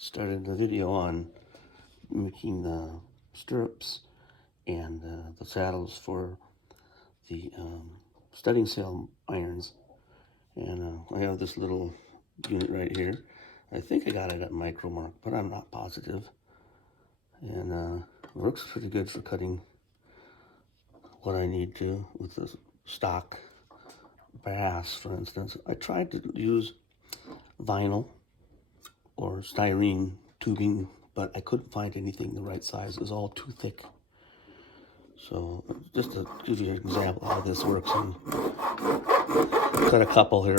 started the video on making the stirrups and the saddles for the studding sail irons. And I have this little unit right here. I think I got it at Micromark, but I'm not positive. And it works pretty good for cutting what I need to with the stock brass, for instance. I tried to use vinyl or styrene tubing, but I couldn't find anything the right size. It was all too thick. So just to give you an example of how this works, and cut a couple here.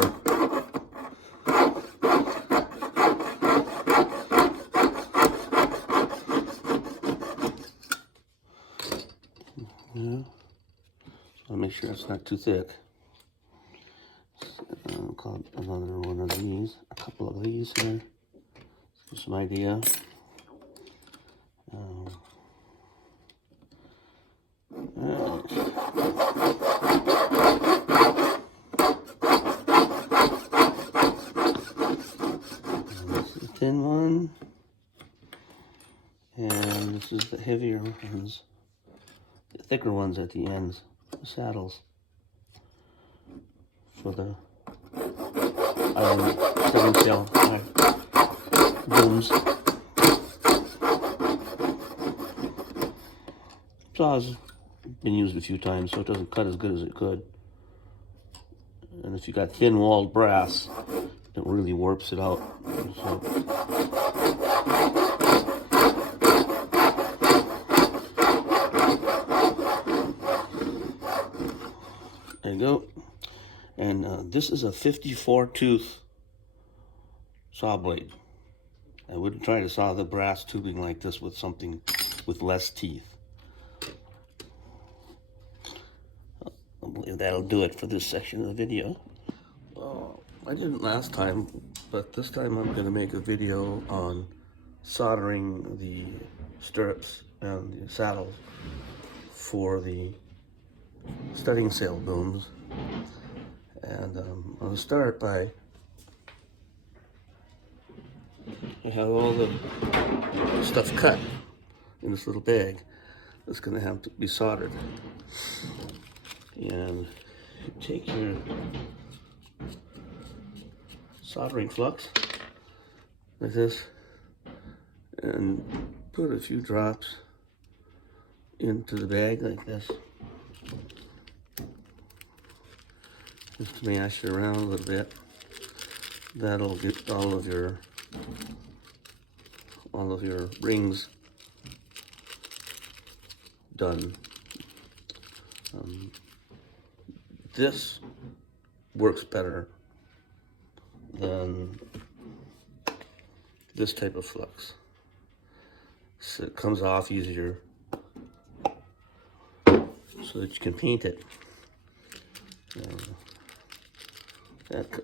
Yeah. So make sure it's not too thick. I'll cut another one of these, a couple of these here. Give some idea. This is the thin one, and this is the heavier ones, the thicker ones at the ends, the saddles for the studding sail booms. Saw's been used a few times, so it doesn't cut as good as it could. And if you got thin-walled brass, it really warps it out. So, there you go. And this is a 54 tooth saw blade. I wouldn't try to saw the brass tubing like this with something with less teeth. I believe that'll do it for this section of the video. I didn't last time, but this time I'm going to make a video on soldering the stirrups and the saddles for the studding sail booms. And I'm going to start by, I have all the stuff cut in this little bag that's going to have to be soldered. And you take your soldering flux like this and put a few drops into the bag like this, just to mash it around a little bit. That'll get all of your rings done. This works better than this type of flux. So it comes off easier so that you can paint it.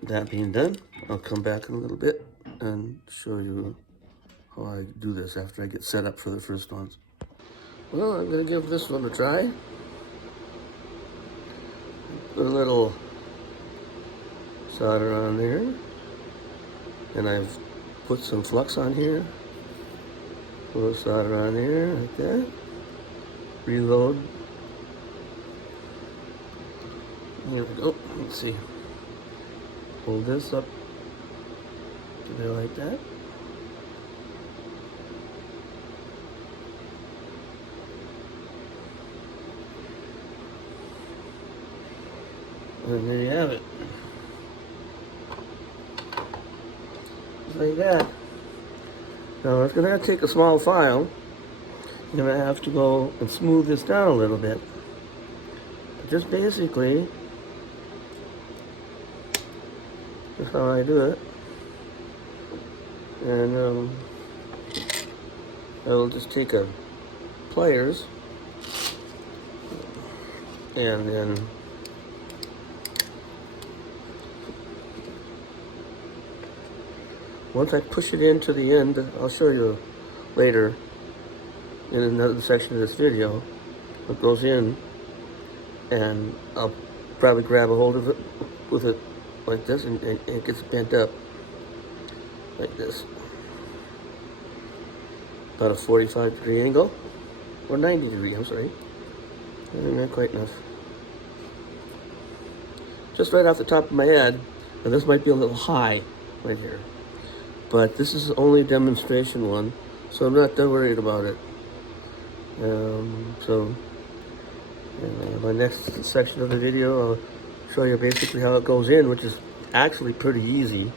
That being done, I'll come back in a little bit and show you how I do this after I get set up for the first ones. Well, I'm going to give this one a try. Put a little solder on there, and I've put some flux on here. Put a little solder on there like that. Reload. Here we go. Let's see. Hold this up to there like that. And there you have it. Just like that. Now it's gonna have to take a small file. You're gonna have to go and smooth this down a little bit. But just basically, that's how I do it. And I will just take a pliers and then once I push it into the end, I'll show you later in another section of this video, it goes in, and I'll probably grab a hold of it with it like this, and it gets bent up like this. about a 45-degree angle, or 90-degree, I'm sorry. Not quite enough. Just right off the top of my head, and this might be a little high right here, but this is only a demonstration one, so I'm not that worried about it. My next section of the video, I'll show you basically how it goes in, which is actually pretty easy.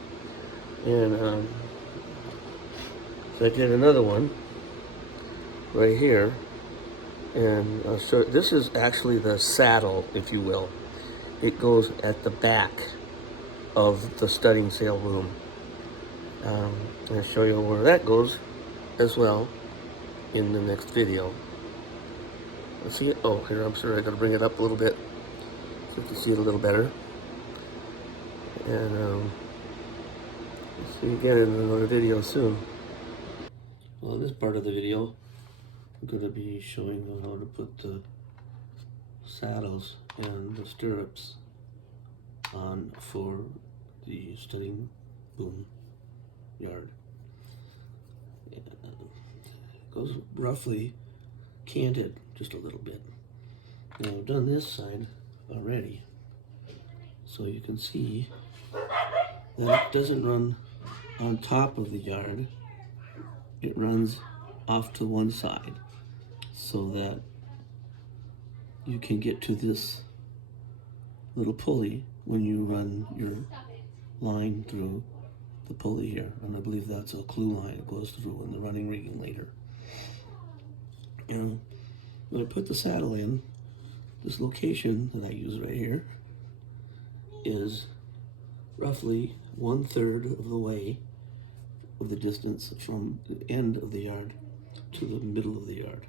And so I did another one right here, and so this is actually the saddle, if you will. It goes at the back of the studying sail room. I'll show you where that goes as well in the next video. Let's see it. Oh, here, I'm sorry, I gotta bring it up a little bit so you can see it a little better. And see you again in another video soon. Well, in this part of the video, I'm going to be showing you how to put the saddles and the stirrups on for the studying boom yard. It goes roughly canted just a little bit. Now I've done this side already, so you can see that it doesn't run on top of the yard. It runs off to one side so that you can get to this little pulley when you run your line through the pulley here. And I believe that's a clue line it goes through in the running rigging later. And when I put the saddle in, this location that I use right here is roughly 1/3 of the way of the distance from the end of the yard to the middle of the yard.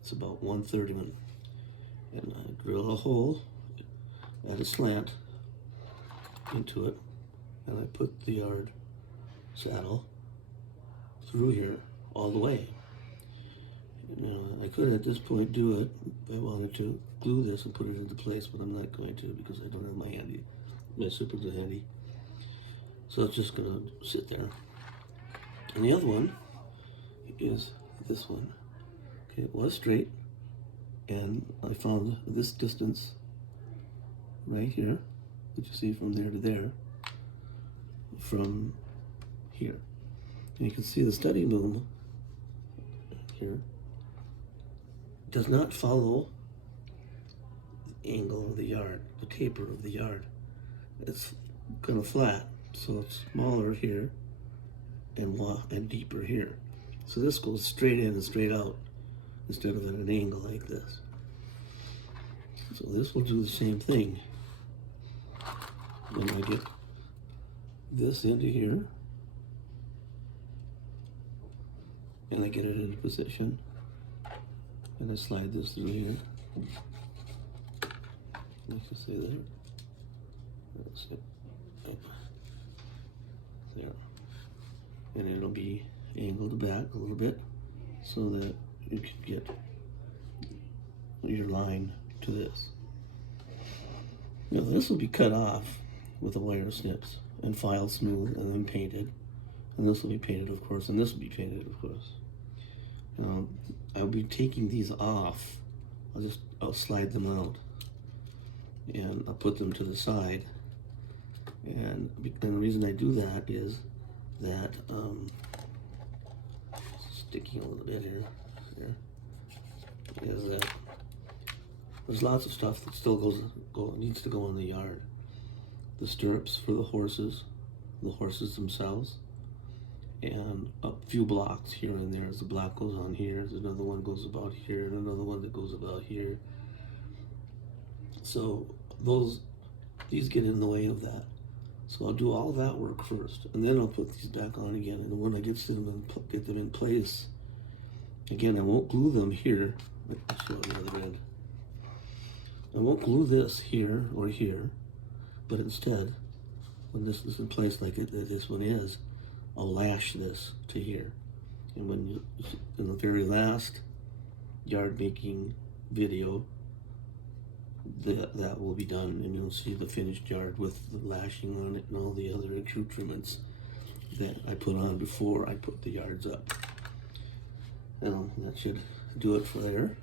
It's about 1/3 of it. And I drill a hole at a slant into it, and I put the yard saddle through here all the way. Now, I could at this point do it if I wanted to, glue this and put it into place, but I'm not going to because I don't have my supers are handy. So it's just gonna sit there. And the other one is this one. Okay, it was straight, and I found this distance right here that you see from there to there, from here. And you can see the study boom here does not follow the angle of the yard, the taper of the yard. It's kind of flat, so it's smaller here and deeper here. So this goes straight in and straight out instead of at an angle like this. So this will do the same thing. Then I get this into here, and I get it into position, and I slide this through here. Like you see there. That's it. There. And it'll be angled back a little bit so that you can get your line to this. Now this will be cut off with the wire snips and filed smooth and then painted. And this will be painted, of course, and this will be painted, of course. I'll be taking these off. I'll slide them out and I'll put them to the side. And the reason I do that is that sticking a little bit here, is that there's lots of stuff that still needs to go in the yard. The stirrups for the horses themselves, and a few blocks here and there. As the block goes on here, there's another one goes about here, and another one that goes about here. So these get in the way of that. So I'll do all that work first, and then I'll put these back on again. And when I get them in place, again, I won't glue them here. Let's show the other end. I won't glue this here or here, but instead, when this is in place like this one is, I'll lash this to here. And in the very last yard making video, that will be done, and you'll see the finished yard with the lashing on it and all the other accoutrements that I put on before I put the yards up. And that should do it for there.